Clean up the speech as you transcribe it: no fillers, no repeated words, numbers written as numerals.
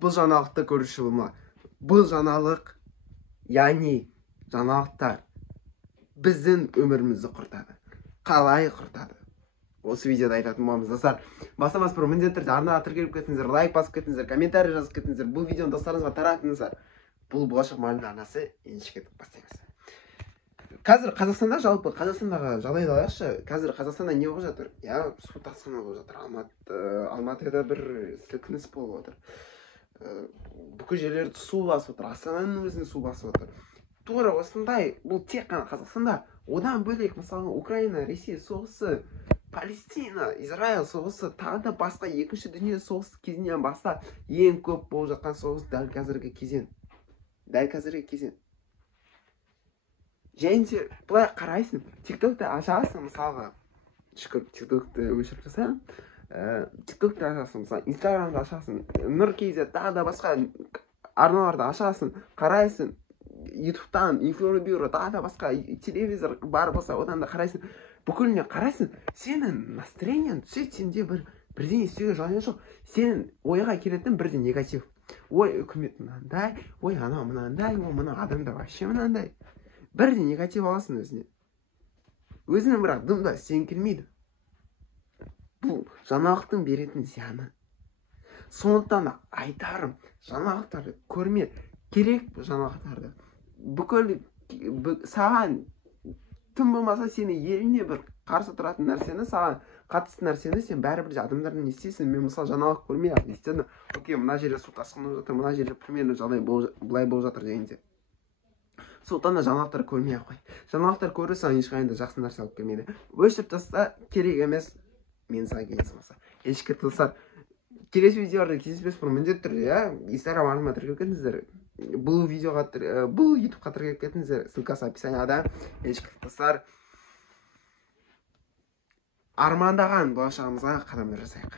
Бұл жаңалықты көруші болма. Бұл жаңалық, яғни жаңалықтар біздің өмірімізді құртады. Қалай құртады? Осы видеода айтатын боламыз, достар. Басамас бұрын міндетті түрде арнаға тіркеліп кетіңіздер, лайк басып кетіңіздер, комментарий жазып кетіңіздер. Бұл видеоны достарыңызға таратыңыздар. Бұл болашақ мұғалімнің арнасы. Ендеше кетіп бастаймыз. Қазір Қазақстанда, жалпы Қазақстандағы жағдайды алайықшы. Қазір Қазақстанда не болып жатыр? Я су тасқыны болып жатыр. Алматыда бір сілкініс болып отыр. Бүкіл жерлерді су басып отыр. Астананың өзін су басып отыр. Тура осындай, бұл тек қана Қазақстанда. Одан бөлек, мысалы, Украина, Ресей соғысы, Палестина, Израиль соғысы, тағы да басқа екінші дүние соғысы кезінен баста ең көп болып жатқан соғыс дәл қазіргі кезең. Дәл қазіргі кезең. Және де бұлай қарайсың, тиктокты ашасың, мысалға, шүкір, тиктокты өшіріп жасайын, тиктокты ашасың, мысалы, инстаграмды ашасың, Нұр.кз, тағы да басқа арналарды ашасың, қарайсың, ютубтан, информбюро, тағы да басқа телевизор бар болса, одан да қарайсың, бүкіліне қарайсың, сенің настроениең түседі, сенде бірден істеуге жалын жоқ, сенің ойға келетін бірден негатив. Ой, үкімет мынандай, ой, анау мынандай, ой, мына адамдар вообще мынандай. Бірден негатив аласың өзіне. Өзінің бірақ дымда сен келмейді. Бұл жаңалықтың беретін зияны. Сондықтан айтарым, жаңалықтарды көрме, керек жаңалықтарды. Бүкіл саған тым болмаса сені еліне бір қарсы тұратын нәрсені, саған қатысты нәрсені сен бәрібір адамдардан не істейсің. Мен мысалы жаңалық көрмей ақ естідім. Окей, мына жерде су тасқыны болып жатыр, мына жерде примерно жағдай былай болып жатыр дегенде. Сондықтан да жаңалықтар көрмей ақ қой. Жаңалықтар көрсең ешқайда жақсы нәрсе алып келмейді. Өшіріп таста, керек емес. Мен саған келесім болса. Ешкі тылсар. Келесі видеоларда кездеспес бұрын міндетті түрде, Инстаграм арнаға тіркеліп кетіңіздер. Бұл ютубқа тіркеліп кетіңіздер. Ссылкасы описанияда. Ешкі тылсар. Армандаған болашағымызға қадамдар жасайық.